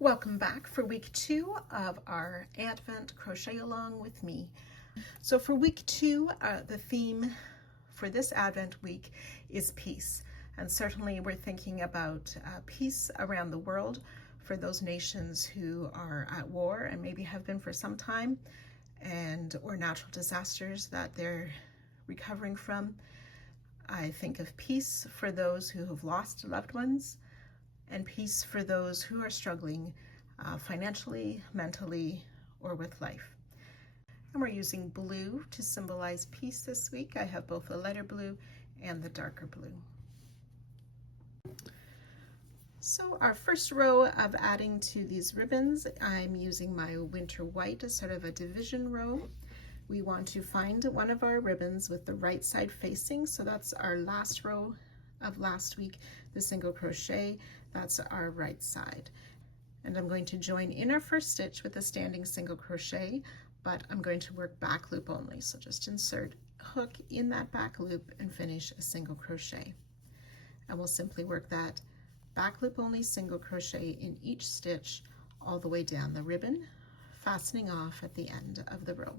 Welcome back for week 2 of our Advent Crochet Along with me. So for week 2, the theme for this Advent week is peace. And certainly we're thinking about peace around the world for those nations who are at war and maybe have been for some time, or natural disasters that they're recovering from. I think of peace for those who have lost loved ones, and peace for those who are struggling financially, mentally, or with life. And we're using blue to symbolize peace this week. I have both the lighter blue and the darker blue. So our first row of adding to these ribbons, I'm using my winter white as sort of a division row. We want to find one of our ribbons with the right side facing, so that's our last row of last week, the single crochet, that's our right side. And I'm going to join in our first stitch with a standing single crochet, but I'm going to work back loop only. So just insert hook in that back loop and finish a single crochet. And we'll simply work that back loop only single crochet in each stitch all the way down the ribbon, fastening off at the end of the row.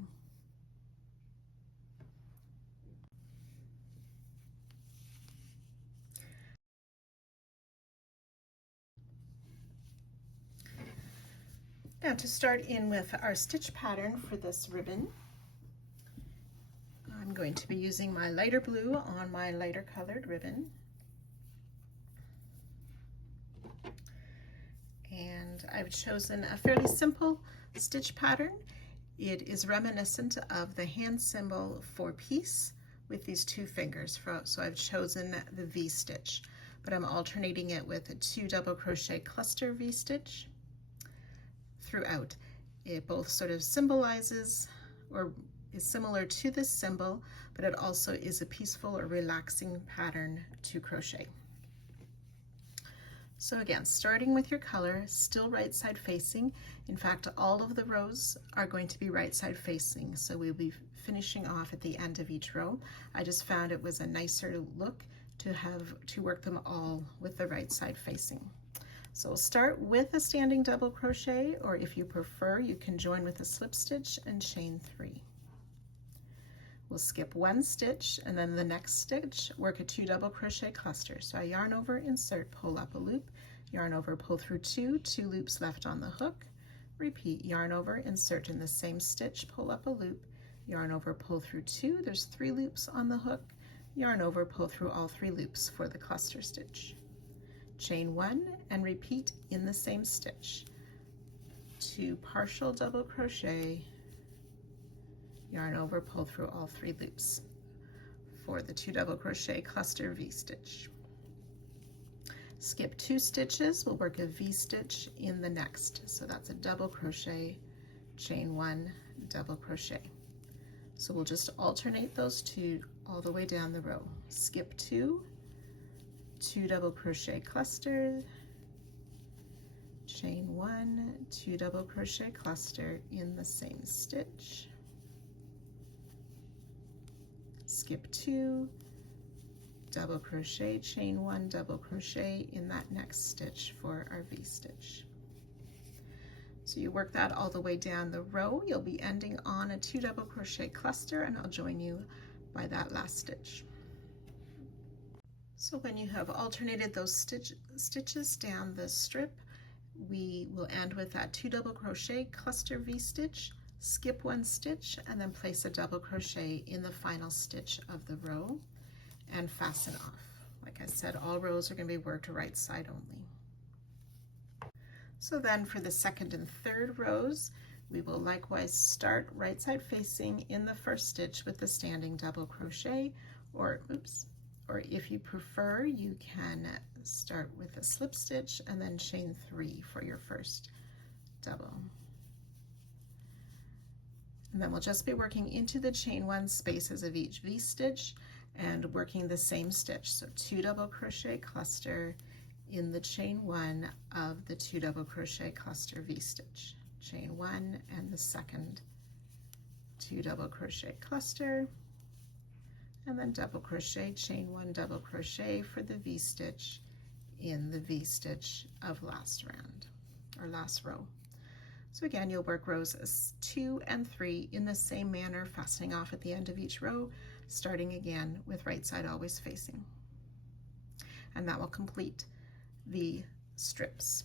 Now to start in with our stitch pattern for this ribbon, I'm going to be using my lighter blue on my lighter colored ribbon. And I've chosen a fairly simple stitch pattern. It is reminiscent of the hand symbol for peace with these two fingers. So I've chosen the V stitch, but I'm alternating it with a 2 double crochet cluster V stitch throughout. It both sort of symbolizes or is similar to this symbol, but it also is a peaceful or relaxing pattern to crochet. So again, starting with your color, still right side facing. In fact, all of the rows are going to be right side facing, so we'll be finishing off at the end of each row. I just found it was a nicer look to work them all with the right side facing. So we'll start with a standing double crochet, or if you prefer, you can join with a slip stitch and chain 3. We'll skip 1 stitch, and then the next stitch, work a 2 double crochet cluster. So I yarn over, insert, pull up a loop, yarn over, pull through 2 loops left on the hook, repeat, yarn over, insert in the same stitch, pull up a loop, yarn over, pull through 2, there's 3 loops on the hook, yarn over, pull through all 3 loops for the cluster stitch. Chain 1 and repeat in the same stitch. 2 partial double crochet, yarn over, pull through all 3 loops for the 2 double crochet cluster V stitch. Skip 2 stitches, we'll work a V stitch in the next. So that's a double crochet, chain 1, double crochet. So we'll just alternate those 2 all the way down the row. Skip 2, 2 double crochet cluster, chain 1, 2 double crochet cluster in the same stitch, skip 2, double crochet, chain 1, double crochet in that next stitch for our V stitch. So you work that all the way down the row. You'll be ending on a 2 double crochet cluster, and I'll join you by that last stitch. So when you have alternated those stitches down the strip, we will end with that 2 double crochet cluster V stitch, skip 1 stitch, and then place a double crochet in the final stitch of the row and fasten off. Like I said, all rows are going to be worked right side only. So then for the second and third rows, we will likewise start right side facing in the first stitch with the standing double crochet, or if you prefer, you can start with a slip stitch and then chain 3 for your first double. And then we'll just be working into the chain 1 spaces of each V stitch and working the same stitch. So 2 double crochet cluster in the chain 1 of the 2 double crochet cluster V stitch. Chain 1 and the second 2 double crochet cluster, and then double crochet, chain 1, double crochet for the V stitch in the V stitch of last round. or last row. So again, you'll work rows 2 and 3 in the same manner, fastening off at the end of each row, starting again with right side always facing. And that will complete the strips.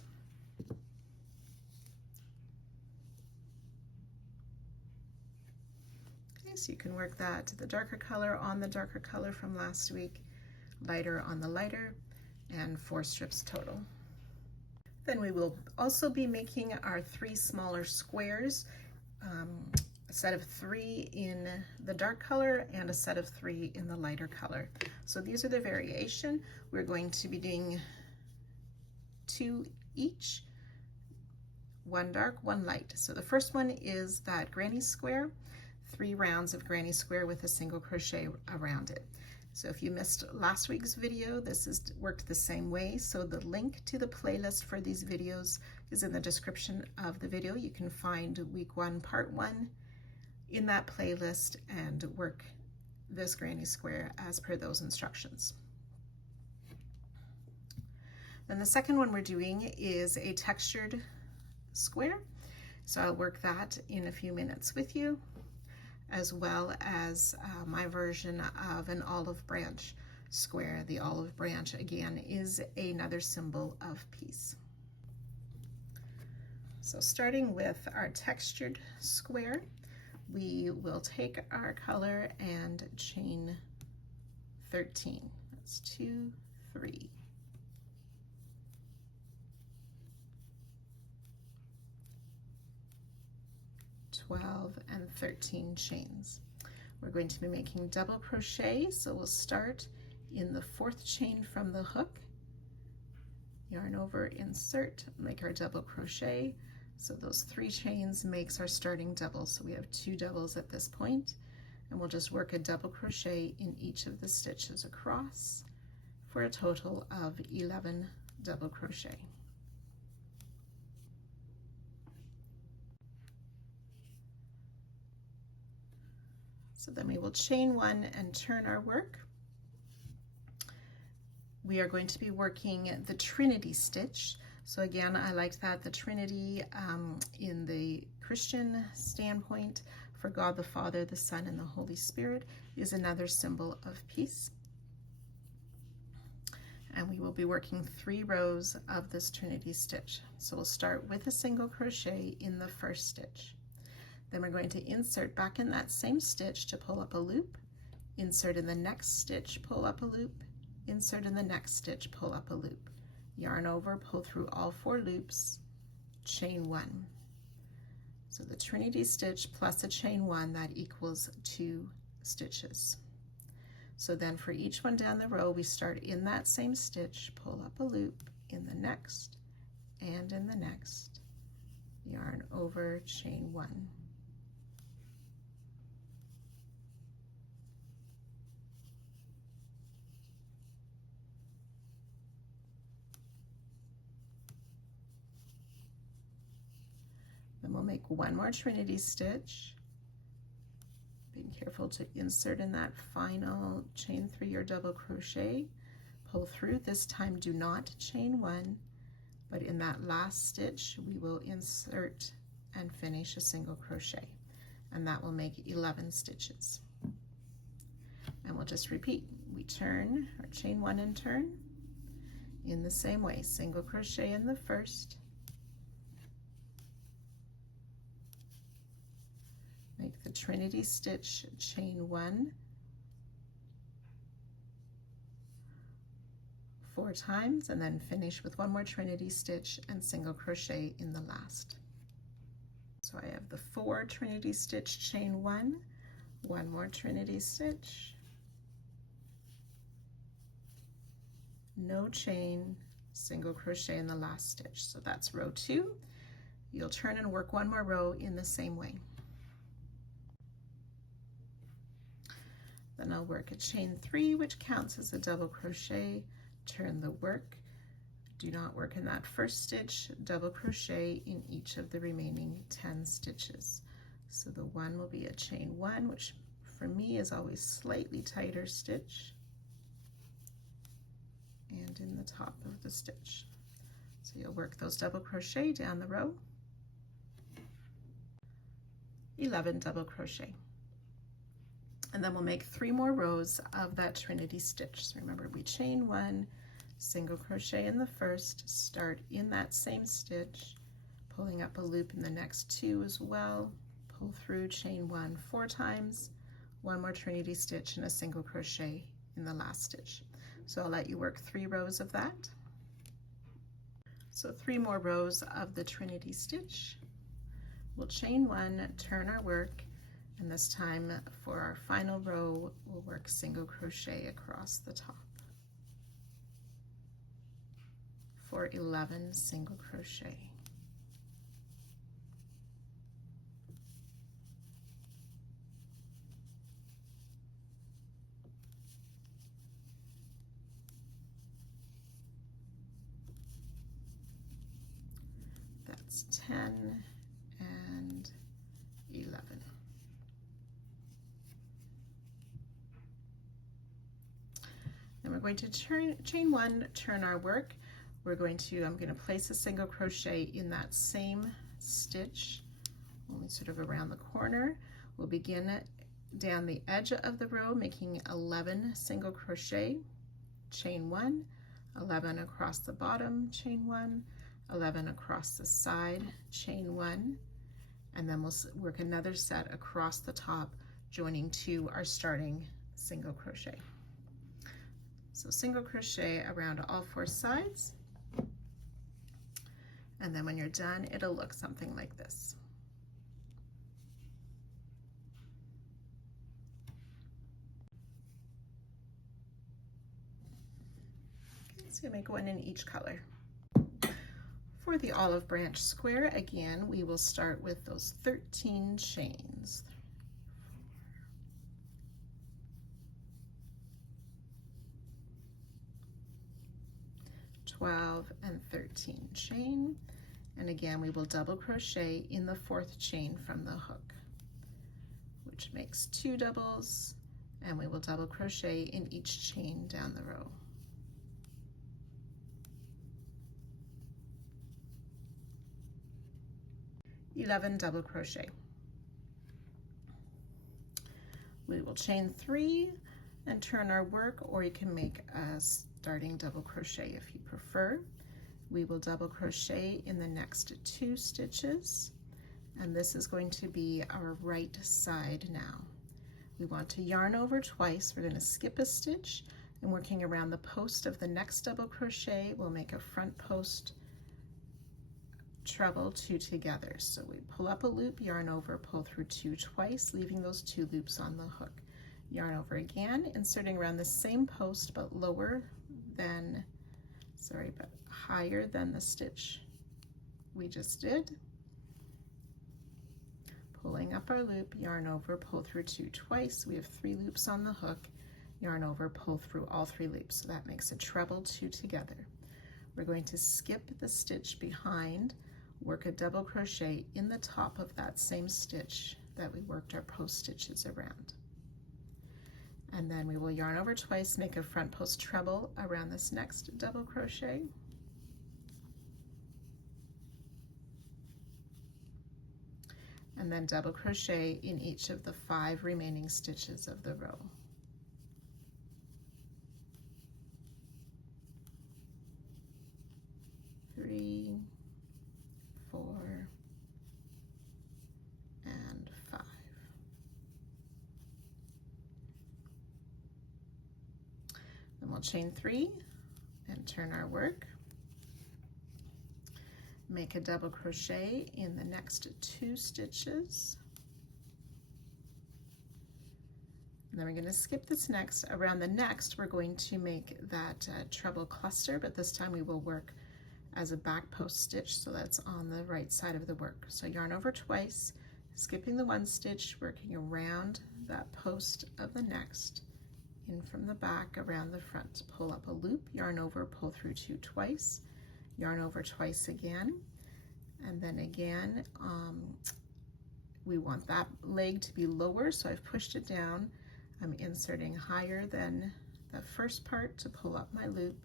Okay, so you can work that the darker color on the darker color from last week, lighter on the lighter, and 4 strips total. Then we will also be making our 3 smaller squares, a set of 3 in the dark color and a set of 3 in the lighter color. So these are the variation. We're going to be doing 2 each, 1 dark, 1 light. So the first one is that granny square, 3 rounds of granny square with a single crochet around it. So if you missed last week's video, this is worked the same way. So the link to the playlist for these videos is in the description of the video. You can find week 1, part 1 in that playlist and work this granny square as per those instructions. Then the second one we're doing is a textured square. So I'll work that in a few minutes with you, as well as my version of an olive branch square. The olive branch, again, is another symbol of peace. So starting with our textured square, we will take our color and chain 13. That's 2, 3. 12 and 13 chains. We're going to be making double crochet, so we'll start in the 4th chain from the hook, yarn over, insert, make our double crochet. So those 3 chains makes our starting double. So we have 2 doubles at this point, and we'll just work a double crochet in each of the stitches across for a total of 11 double crochet. So then we will chain 1 and turn our work. We are going to be working the Trinity stitch. So again, I liked that the Trinity in the Christian standpoint for God the Father, the Son, and the Holy Spirit is another symbol of peace. And we will be working 3 rows of this Trinity stitch. So we'll start with a single crochet in the 1st stitch. Then we're going to insert back in that same stitch to pull up a loop, insert in the next stitch, pull up a loop, insert in the next stitch, pull up a loop, yarn over, pull through all 4 loops, chain 1. So the Trinity stitch plus a chain 1, that equals 2 stitches. So then for each one down the row, we start in that same stitch, pull up a loop in the next and in the next, yarn over, chain 1. Then we'll make 1 more Trinity stitch, being careful to insert in that final chain 3 or double crochet, pull through. This time do not chain 1, but in that last stitch we will insert and finish a single crochet, and that will make 11 stitches. And we'll just repeat. We turn, or chain 1 and turn in the same way, single crochet in the 1st, make the Trinity stitch, chain 1 4 times, and then finish with 1 more Trinity stitch and single crochet in the last. So I have the 4 Trinity stitch, chain 1, 1 more Trinity stitch, no chain, single crochet in the last stitch. So that's row 2. You'll turn and work 1 more row in the same way. Then I'll work a chain 3, which counts as a double crochet, turn the work, do not work in that 1st stitch, double crochet in each of the remaining 10 stitches. So the 1 will be a chain 1, which for me is always slightly tighter stitch, and in the top of the stitch. So So you'll work those double crochet down the row, 11 double crochet. And then we'll make 3 more rows of that Trinity stitch. So remember, we chain 1, single crochet in the first, start in that same stitch, pulling up a loop in the next 2 as well, pull through, chain 1 4 times, 1 more Trinity stitch and a single crochet in the last stitch. So I'll let you work 3 rows of that. So 3 more rows of the Trinity stitch. We'll chain 1, turn our work, and this time for our final row, we'll work single crochet across the top for 11 single crochet. That's 10 and 11. Then we're going to chain 1, turn our work. I'm going to place a single crochet in that same stitch, only sort of around the corner. We'll begin down the edge of the row, making 11 single crochet, chain 1, 11 across the bottom, chain 1, 11 across the side, chain 1, and then we'll work another set across the top, joining to our starting single crochet. So single crochet around all 4 sides, and then when you're done, it'll look something like this. Okay, so you make 1 in each color. For the olive branch square, again, we will start with those 13 chains. 12 and 13 chain, and again we will double crochet in the 4th chain from the hook, which makes 2 doubles, and we will double crochet in each chain down the row. (11) double crochet. We will chain 3 and turn our work, or you can make a starting double crochet if you prefer. We will double crochet in the next 2 stitches, and this is going to be our right side now. We want to yarn over twice. We're going to skip a stitch, and working around the post of the next double crochet, we'll make a front post treble 2 together. So we pull up a loop, yarn over, pull through 2 twice, leaving those 2 loops on the hook. Yarn over again, inserting around the same post but higher than the stitch we just did. Pulling up our loop, yarn over, pull through 2 twice. We have 3 loops on the hook, yarn over, pull through all 3 loops. So that makes a treble 2 together. We're going to skip the stitch behind, work a double crochet in the top of that same stitch that we worked our post stitches around. And then we will yarn over twice, make a front post treble around this next double crochet. And then double crochet in each of the 5 remaining stitches of the row. Three, 4, and 5. Then we'll chain 3 and turn our work. Make a double crochet in the next 2 stitches. And then we're going to skip this next. Around the next, we're going to make that treble cluster, but this time we will work as a back post stitch, so that's on the right side of the work. So yarn over twice, skipping the 1 stitch, working around that post of the next, in from the back, around the front. Pull up a loop, yarn over, pull through 2 twice, yarn over twice again, and then again, we want that leg to be lower, so I've pushed it down. I'm inserting higher than the first part to pull up my loop,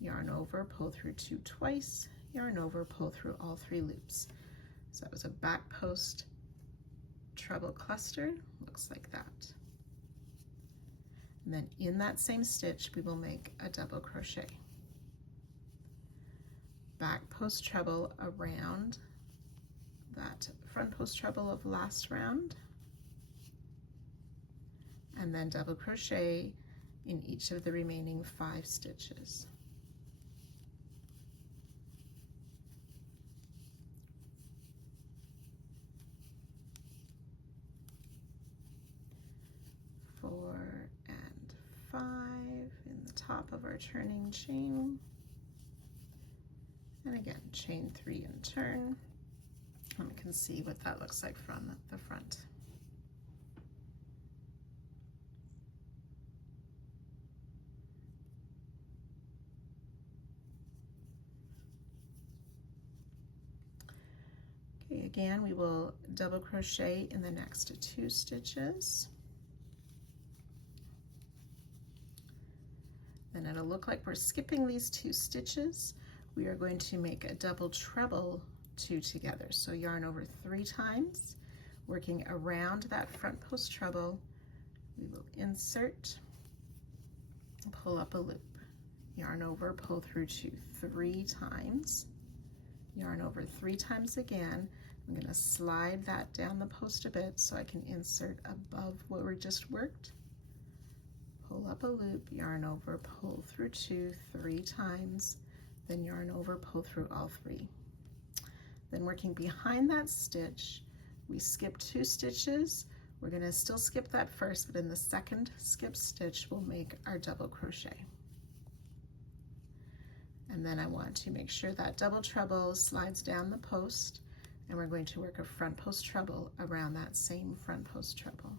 yarn over, pull through 2 twice, yarn over, pull through all 3 loops. So that was a back post treble cluster, looks like that. And then in that same stitch, we will make a double crochet. Back post treble around that front post treble of last round, and then double crochet in each of the remaining 5 stitches. Four and 5 in the top of our turning chain, and again chain 3 and turn, and we can see what that looks like from the front. Okay, again we will double crochet in the next 2 stitches. Then it'll look like we're skipping these 2 stitches. We are going to make a double treble 2 together. So yarn over 3 times, working around that front post treble. We will insert, pull up a loop, yarn over, pull through 2 3 times, yarn over 3 times again. I'm going to slide that down the post a bit so I can insert above where we just worked. Pull up a loop, yarn over, pull through 2 3 times, then yarn over, pull through all 3. Then working behind that stitch, we skip 2 stitches. We're going to still skip that first, but in the second skip stitch, we'll make our double crochet. And then I want to make sure that double treble slides down the post, and we're going to work a front post treble around that same front post treble.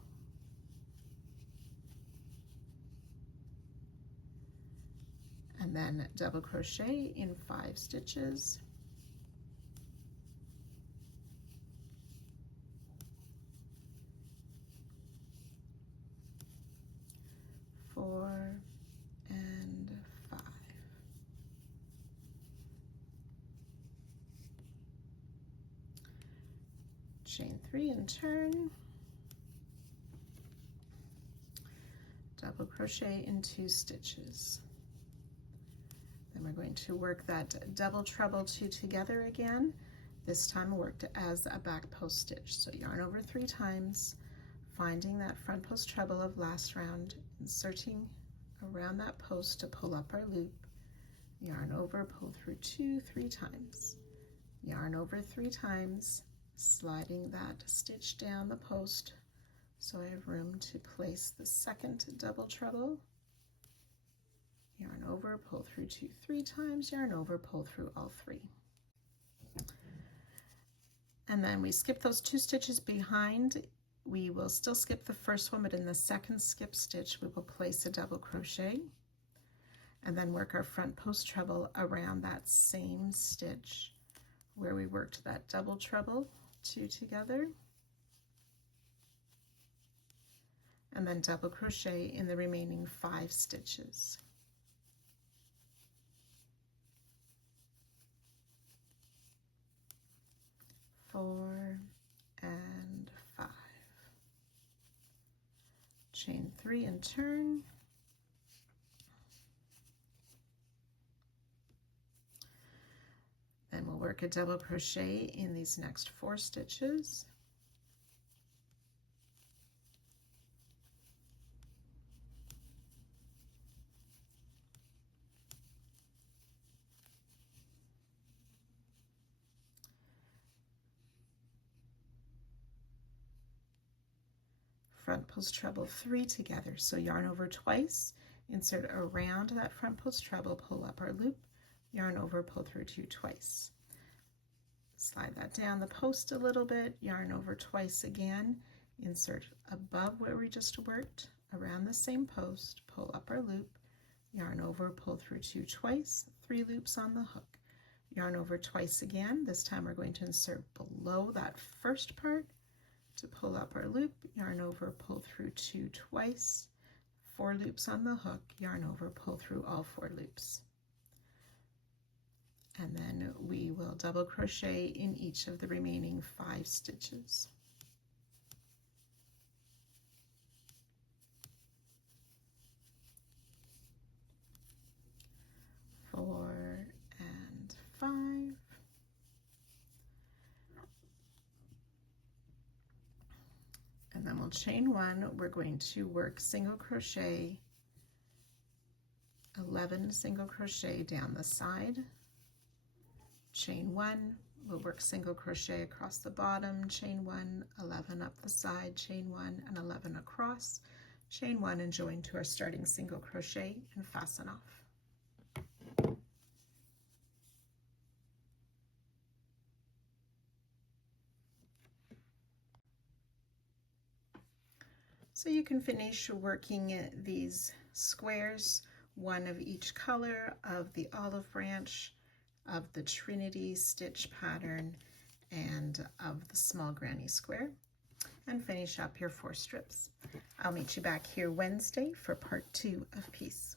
And then double crochet in 5 stitches. Four and 5. Chain 3 and turn. Double crochet in 2 stitches. Then we're going to work that double treble 2 together again, this time worked as a back post stitch. So yarn over 3 times, finding that front post treble of last round, inserting around that post to pull up our loop, yarn over, pull through 2 3 times, yarn over 3 times, sliding that stitch down the post so I have room to place the second double treble. Yarn over, pull through 2 3 times, yarn over, pull through all 3. And then we skip those 2 stitches behind. We will still skip the first one, but in the second skip stitch we will place a double crochet and then work our front post treble around that same stitch where we worked that double treble 2 together, and then double crochet in the remaining 5 stitches. Four and 5. Chain 3 and turn. Then we'll work a double crochet in these next 4 stitches. Front post treble 3 together. So yarn over twice, insert around that front post treble, pull up our loop, yarn over, pull through 2 twice. Slide that down the post a little bit, yarn over twice again, insert above where we just worked, around the same post, pull up our loop, yarn over, pull through 2 twice, 3 loops on the hook. Yarn over twice again. This time we're going to insert below that first part to pull up our loop, yarn over, pull through 2 twice, 4 loops on the hook, yarn over, pull through all 4 loops. and then we will double crochet in each of the remaining 5 stitches. 4 and 5. And then we'll chain 1. We're going to work single crochet, 11 single crochet down the side, chain 1, we'll work single crochet across the bottom, chain 1, 11 up the side, chain 1 and 11 across, chain 1 and join to our starting single crochet and fasten off. So you can finish working these squares, one of each color of the olive branch, of the Trinity stitch pattern, and of the small granny square, and finish up your 4 strips. I'll meet you back here Wednesday for part 2 of Piece.